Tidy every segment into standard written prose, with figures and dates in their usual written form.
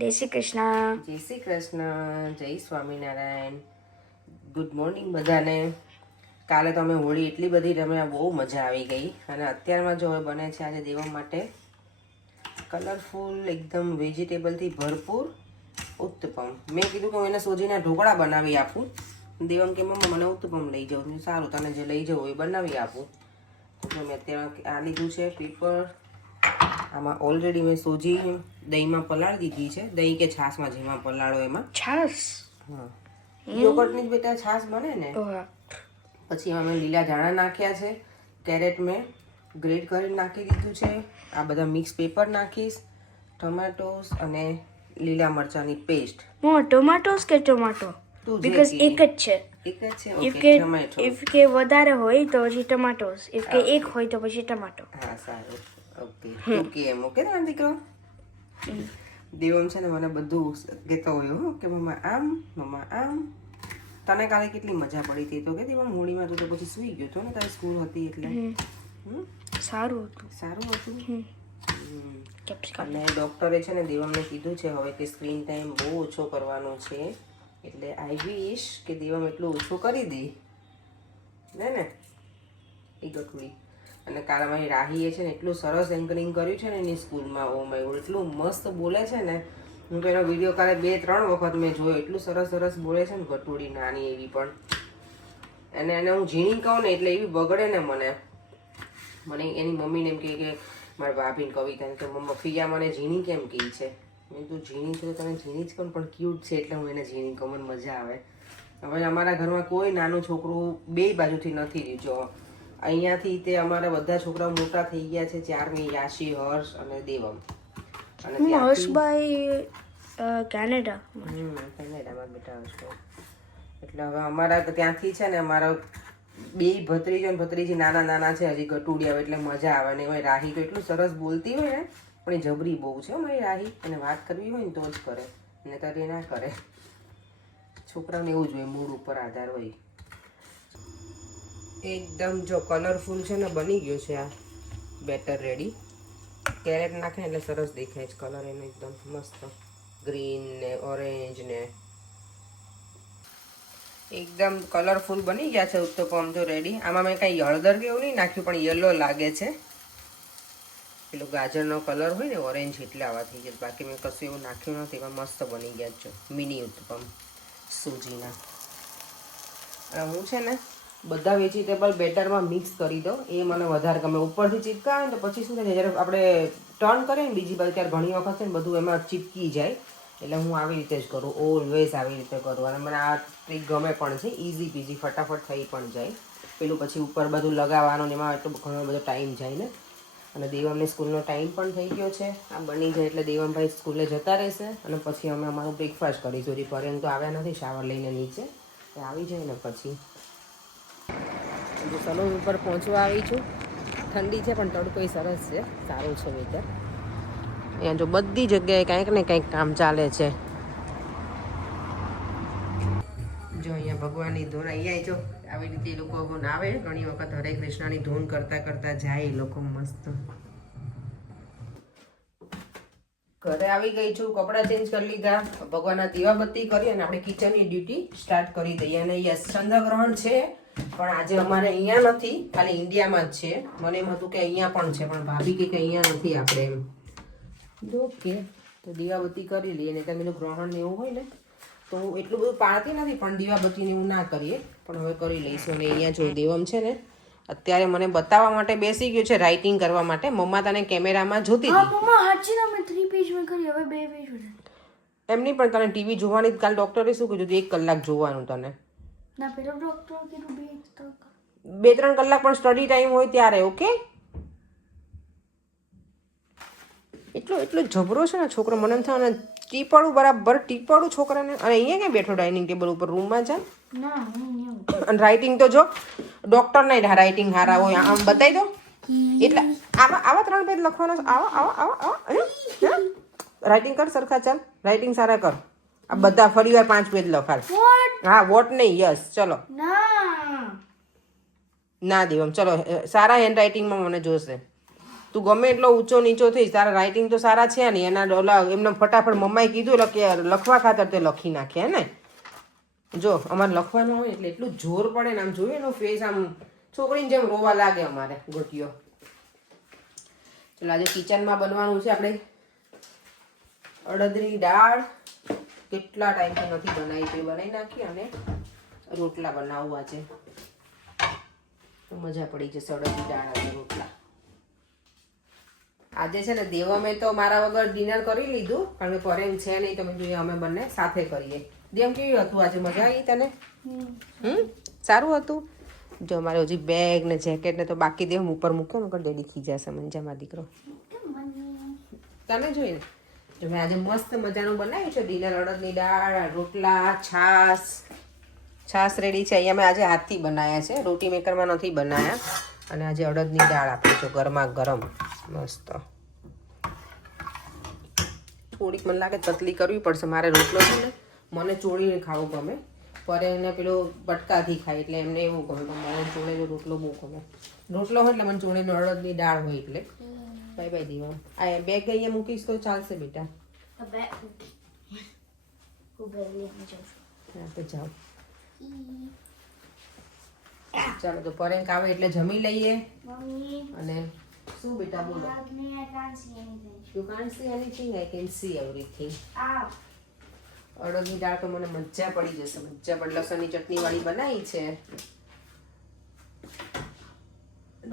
જય શ્રી કૃષ્ણ. જય શ્રી કૃષ્ણ, જય સ્વામિનારાયણ. ગુડ મોર્નિંગ બધાને. કાલે તો અમે હોળી એટલી બધી રમ્યા, બહુ મજા આવી ગઈ. અને અત્યારમાં જો હવે બને છે આજે દેવા માટે કલરફુલ એકદમ વેજીટેબલથી ભરપૂર ઉત્તપમ. મેં કીધું કે હું એને સોજીના ઢોકળા બનાવી આપું. દેવમ કે મમ્મા મને ઉત્તપમ લઈ જાઉં. સારું, તને જે લઈ જાઉં એ બનાવી આપું. તો મેં અત્યારે આ લીધું છે પેપર. આમાં ઓલરેડી મેં સોજી દહીંમાં પલાળી દીધી છે. દહીં કે છાશમાં, જેમાં પલાળો એમાં. છાસ. હા, યોગર્ટની જ બેટા છાશ બને ને. પછી એમાં મેં લીલા ધાણા નાખ્યા છે. કેરેટ મેં ગ્રેટ કરીને નાખી દીધું છે. આ બધા મિક્સ પેપર નાખીશ, ટોમેટોસ અને લીલા મરચાંની પેસ્ટ. ટોમેટોસ કે ટોમેટો? બીકોઝ એક જ છે. એક જ છે. If okay, tomato. ઇફ કે વધારે હોય તો પછી ટોમેટોસ. ઇફ કે એક હોય તો પછી ટોમેટો. હા, સારું. ઓકે, ઓકે એમ. ઓકે ને દીકરો? દેવમ છે ને મને બધું કહેતો હોય હો કે મમ્મા આમ, મમ્મા આમ. તને કાલે કેટલી મજા પડી હતી તો કે દેવમ હોળીમાં તો પછી સૂઈ ગયો હતો ને, તારી સ્કૂલ હતી એટલે. સારું હતું. સારું હતું. કેપ્સિકમ. અને ડૉક્ટરે છે ને દેવમને કીધું છે હવે કે સ્ક્રીન ટાઈમ બહુ ઓછો કરવાનો છે. એટલે આઈ વિશ કે દેવમ એટલું ઓછું કરી દે ને એ ગટુડી. અને કાલે મારી રાહીએ છે ને એટલું સરસ એન્કરિંગ કર્યું છે ને એની સ્કૂલમાં. ઓ માય ગોડ, એટલું મસ્ત બોલે છે ને. હું તો એનો વિડીયો કાલે 2-3 વખત મેં જોયો. એટલું સરસ સરસ બોલે છે ને ગટુડી, નાની એવી પણ. અને એને હું ઝીણી કહું ને એટલે એવી બગડે ને મને. એની મમ્મીને એમ કહે કે મારા ભાભીને કવિતાને કે મમ્મા ફિયા મને ઝીણી કેમ કહે છે. મેં તું ઝીણી છે તો તને ઝીણી જ કહું, પણ ક્યુટ છે એટલે હું એને ઝીણી કહું, મને મજા આવે. હવે અમારા ઘરમાં કોઈ નાનું છોકરું બે બાજુથી નથી રહ્યું. જો અહીંયાથી તે અમારા બધા છોકરાઓ મોટા થઈ ગયા છે. 4મી યાશી, હર્ષ અને દેવમ. અને હર્ષભાઈ કેનેડા. કેનેડામાં બેટા હર્ષભાઈ. એટલે હવે અમારા ત્યાંથી છે ને અમારા બે ભત્રીજો ને ભત્રીજી નાના નાના છે હજી ગટુડિયા, એટલે મજા આવે. ને એમાં રાહી તો એટલું સરસ બોલતી હોય ને, પણ એ જબરી બહુ છે મારી રાહી. અને વાત કરવી હોય ને તો જ કરે, ને તારી ના કરે. છોકરાઓને એવું જ હોય, મૂડ ઉપર આધાર હોય. એકદમ જો કલરફુલ છે ને બની ગયો છે આ બેટર રેડી. કેરેટ નાખે એટલે સરસ દેખાય છે કલર એનો, એકદમ મસ્ત ગ્રીન ને ઓરેન્જ ને એકદમ કલરફુલ બની ગયા છે ઉત્તપમ જો રેડી. આમાં મેં કાંઈ હળદર કે એવું નહીં નાખ્યું, પણ યલો લાગે છે. પેલો ગાજરનો કલર હોય ને ઓરેન્જ, એટલે આવા થઈ ગયા. બાકી મેં કશું એવું નાખ્યું નથી, પણ મસ્ત બની ગયા છો મિની ઉત્તપમ સૂજીના. અને હું છે ને બધા વેજીટેબલ બેટરમાં મિક્સ કરી દો, એ મને વધારે ગમે. ઉપરથી ચીપકાવે ને તો પછી શું થાય, જ્યારે આપણે ટર્ન કરીએ ને બીજી બાજુ ત્યારે ઘણી વખત છે ને બધું એમાં ચીપકી જાય. એટલે હું આવી રીતે જ કરું, ઓલવેઝ આવી રીતે કરું. અને મને આ ટ્રીક ગમે પણ છે, ઇઝી પીઝી, ફટાફટ થઈ પણ જાય. પેલું પછી ઉપર બધું લગાવવાનું ને એમાં એટલો ઘણો બધો ટાઈમ જાય ને. અને દેવમની સ્કૂલનો ટાઈમ પણ થઈ ગયો છે. આ બની જાય એટલે દેવમભાઈ સ્કૂલે જતા રહેશે. અને પછી અમે અમારું બ્રેકફાસ્ટ કરીશું. હજી પરેન તો આવ્યા નથી શાવર લઈને નીચે, એ આવી જાય ને પછી. સલૂન ઉપર પહોંચવા આવી છું. ઠંડી છે પણ તડકોય સરસ છે, સારું છે વેધર. અહીંયા જો બધી જગ્યાએ કંઈક ને કંઈક કામ ચાલે છે. જો અહીંયા ભગવાનની ધૂન, અહીંયા જો આવી રીતે એ લોકો નાવે. ઘણી વખત હરે કૃષ્ણની ધૂન કરતા કરતા જાય એ લોકો મસ્ત. ઘરે આવી ગઈ છું, કપડાં ચેન્જ કરી લીધા, ભગવાનના દીવાબત્તી કરી અને આપણે કિચનની ડ્યુટી સ્ટાર્ટ કરી દઈએ. અને યસ, ચંદ્રગ્રહણ છે પણ આજે અમારે અહીંયા નથી, ખાલી ઇન્ડિયામાં જ છે. મને એમ હતું કે અહીંયા પણ છે, પણ ભાભી કે અહીંયા નથી આપણે એમ. ઓકે, તો દીવાબત્તી કરી લઈએ. ને તમે ગ્રહણ ને એવું હોય ને તો હું એટલું બધું પાડતી નથી, પણ દીવાબત્તીને એવું ના કરીએ, પણ હવે કરી લઈશું. અને અહીંયા જો દેવમ છે ને અત્યારે મને બતાવવા માટે બેસી ગયું છે, રાઇટિંગ કરવા માટે. મમ્મા તને કેમેરામાં જોતી હતી. એમ નહીં, પણ તને ટીવી જોવાની કાલ ડૉક્ટરે શું કીધું? 1 કલાક જોવાનું તને. 2-3 કલાક પણ સ્ટડી ટાઈમ હોય ત્યારે. ઓકે, એટલો જબરો છે ને છોકરો. મને એમ થાય ને ટીપાડું બરાબર, ટીપાડું છોકરાને. અને અહીંયા ક્યાં બેઠો ડાઇનિંગ ટેબલ ઉપર? રૂમમાં છે. અને રાઇટિંગ તો જો ડૉક્ટરના રાઇટિંગ સારા હોય, આમ બતાવી દો. એટલે આવા 3 પેજ લખવાના. આવા રાઇટિંગ કર સરખા, ચાલ રાઇટિંગ સારા કર. આ બધા ફરીવાર 5 પેજ લખાડ. હા, વોટ નહીં, યસ. ચલો ના દેવમ, ચલો સારા હેન્ડ રાઇટિંગમાં મને જોશે. તું ગમે એટલો ઊંચો નીચો થઈશ, તારા રાઇટિંગ તો સારા છે નહીં. એના ઓલા એમને ફટાફટ મમ્માએ કીધું એટલે કે લખવા ખાતર તે લખી નાખે હે ને. જો અમારે લખવાનું હોય એટલે એટલું જોર પડે ને, આમ જોઈએ એનો ફેસ આમ છોકરીને જેમ રોવા લાગે અમારે ગોટીઓ. ચલો આજે કિચનમાં બનવાનું છે આપણે અડદની દાળ. કેટલા ટાઈમથી નથી બનાવી તો એ બનાવી નાખી, અને રોટલા બનાવવા છે તો મજા પડી જશે. અડદની દાળ અને રોટલા. આજે છે ને દેવમે તો મારા વગર ડિનર કરી લીધું, કારણ કે પરેમ છે નહીં, તમે જોઈએ અમે બંને સાથે કરીએ. દેવ કેવી હતું આજે, મજા આવી તને? સારું હતું. જો મારે હજી બેગ ને જેકેટ ને તો બાકી દેવ ઉપર મૂક્યો ને, ડેડી ખીજાશે મંજામાં દીકરો તને જોઈને. જો મેં આજે મસ્ત મજાનું બનાવ્યું છે ડિનર. અડદની દાળ, રોટલા, છાશ રેડી છે. અહીંયા મેં આજે હાથથી બનાવ્યા છે, રોટી મેકરમાં નથી બનાવ્યા. અને આજે અડદની દાળ આપી છો ગરમા ગરમ મસ્ત. થોડીક મને લાગે પતલી કરવી પડશે. મારે રોટલો છે ને મને ચોળીને ખાવું ગમે, પર એને પેલો બટકાથી ખાય એટલે એમને એવું ગમે. મને ચોળેલો રોટલો બહુ ગમે. રોટલો હોય એટલે મને ચોળેલો અડદની દાળ હોય એટલે. બાય બાય દીવા. આ બેગ અહીંયા મૂકીશ તો ચાલશે બેટા? હા તો જાઓ. ચાલો તો પરેંક આવે એટલે જમી લઈએ. અને શું બેટા બોલો? You can't see anything, I can see everything. અડદની દાળ તો મને મજા પડી જશે, મજા પડી. લસણની ચટણી વાળી બનાવી છે.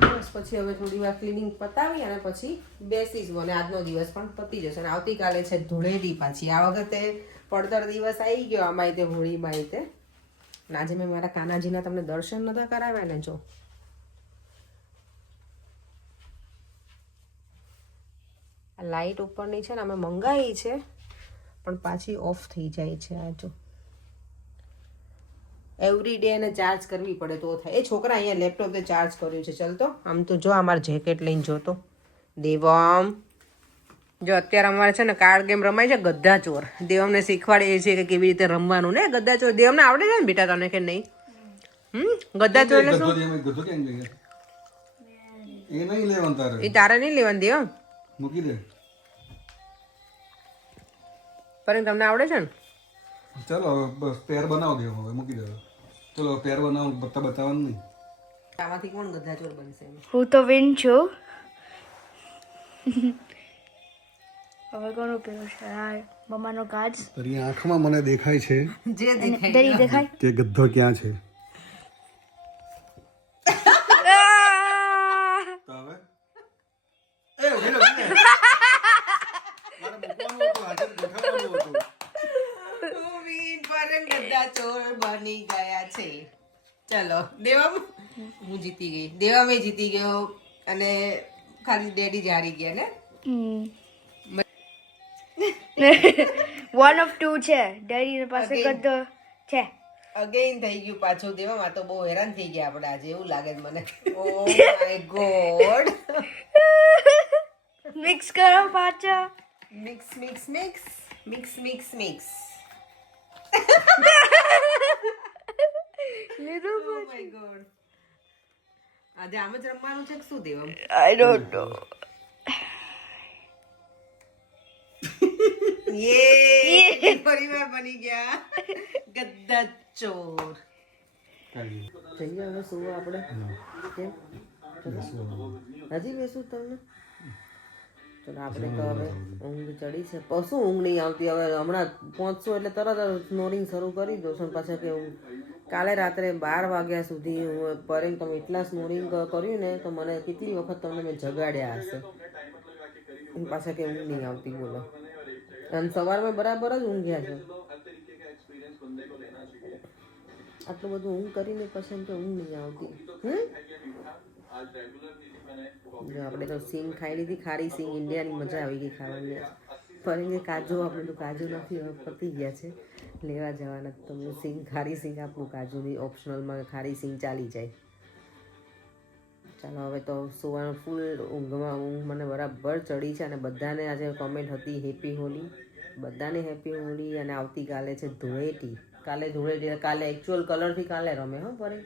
બસ પછી હવે થોડી વાર ક્લિનિંગ પતાવી અને પછી બેસીશું, અને આજનો દિવસ પણ પતી જશે. અને આવતીકાલે છે ધૂળેટી પાછી. આ વખતે પડતર દિવસ આવી ગયો આમાં તે હોળીમાં તે. આજે મેં મારા કાનાજીના તમને દર્શન નતા કરાવ્યા ને. જો આ લાઈટ ઉપરની છે ને અમે મંગાવી છે, પણ પાછી ઓફ થઈ જાય છે. આ જો એવરી ડે એને ચાર્જ કરવી પડે તો થાય. એ છોકરા અહીંયા લેપટોપે ચાર્જ કર્યું છે. ચાલ તો આમ તો જો અમારે જેકેટ લઈને જોતો દેવમ. જો અત્યારે અમારે છે ને કાર્ડ ગેમ રમાય છે ગદ્દા ચોર. દેવમને શીખવાડીએ છીએ કે કેવી રીતે રમવાનું ને ગદ્દા ચોર. દેવમને આવડે છે ને બેટા તને કે નહીં? ગદ્દા ચોર એટલે શું? એ તારે નહીં લેવાનું દેવ, મૂકી દે. પણ તમને આવડે છે ને? ચાલો બસ પેર બનાવ દે. હવે મૂકી દે. ચલો પેર બનાવ, બતાવવાનું નહીં. આમાંથી કોણ ગદ્દા ચોર બનશે? હું તો વિન છું. હવે કોનું પેલું છે? હા, મમ્માનો કાર્ડ. તારી આંખમાં મને દેખાય છે જે દેખાય દરી દેખાય. કે ગદ્દો ક્યાં છે. તો હવે એ ઉભી રહો ને. મારે મૂકવાનું હતું, હાજર ગોઠવવાનું હતું. ગદ્દા ચોર બની ગયા છે. ચલો દેવમ, હું જીતી ગઈ. દેવમે જીતી ગયો અને ખાલી ડેડી જ હારી ગયા ને. 1 of 2 છે. ડેડી પાસે ગદ્દો છે. અગેન થઈ ગયું પાછું દેવમ. આ તો બહુ હેરાન થઈ ગયા આપણે આજે, એવું લાગે છે મને. ઓ માય ગોડ. મિક્સ કરો પાછો. Mix mix mix mix mix mix. લીધું. Oh my god. આજે આમ જ રમવાનું છે કે શું દેવમ? I don't know. યે પરિવાર બની ગયા ગદ્દા ચોર. થઈ ગયા હવે સુવા આપણે. કેમ હજી બેસું તમને? ચલો આપણે તો હવે ઊંઘ ચડી છે. શું ઊંઘ નહીં આવતી હવે? હમણાં પહોંચશો એટલે તરત સ્નોરિંગ શરૂ કરી દો છો. પાછા કે કાલે રાત્રે 12 વાગ્યા સુધી પરેમ તમે એટલા સ્નોરિંગ કર્યું ને તો મને કેટલી વખત તમને મેં જગાડ્યા હશે. પાછા કે ઊંઘ નહીં આવતી બોલો. અને સવારમાં બરાબર જ ઊંઘ્યા છો. આટલું બધું ઊંઘ કરીને પછી એમ કે ઊંઘ નહીં આવતી. આપણે તો સિંગ ખાઈ લીધી, ખારી સિંગ. ઇન્ડિયાની મજા આવી ગઈ ખાવાની. ફરી કાજુ, આપણે તો કાજુ નથી, હવે પતી ગયા છે, લેવા જવાના. તમને સિંગ, ખારી સિંગ આપું. કાજુની ઓપ્શનલમાં ખારી સિંગ ચાલી જાય. ચાલો હવે તો સુવાનું ફૂલ ઊંઘમાં. ઊંઘ મને બરાબર ચડી છે. અને બધાને આજે કોમેન્ટ હતી હેપી હોલી. બધાને હેપી હોલી. અને આવતીકાલે છે ધૂળેટી. કાલે ધૂળેટી, કાલે એકચ્યુઅલ કલરથી કાલે રમે. હો પરે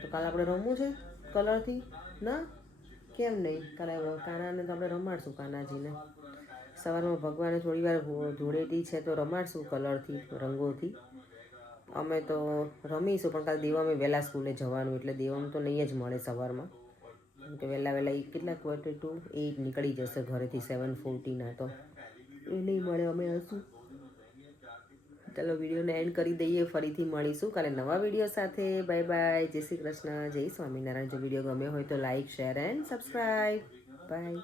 તો કાલે આપણે રમવું છે કલરથી ના? કેમ નહીં? કાનાને તો આપણે રમાડશું કાનાજીને. સવારમાં ભગવાને થોડી વાર ધૂળેટી છે તો રમાડશું કલરથી, રંગોથી. અમે તો રમીશું, પણ કાલે દેવા અમે વહેલા સ્કૂલે જવાનું, એટલે દેવામાં તો નહીં જ મળે સવારમાં. કેમ કે વહેલા કેટલાક 7:45 નીકળી જશે ઘરેથી, 7:40 તો એ નહીં મળે. અમે હશું. ચાલો વિડીયોને એન્ડ કરી દઈએ. ફરીથી મળીશું કાલે નવા વિડીયો સાથે. Bye bye. જય શ્રી કૃષ્ણ, જય સ્વામિનારાયણ. જો વિડીયો ગમ્યો હોય તો like, share and subscribe. By.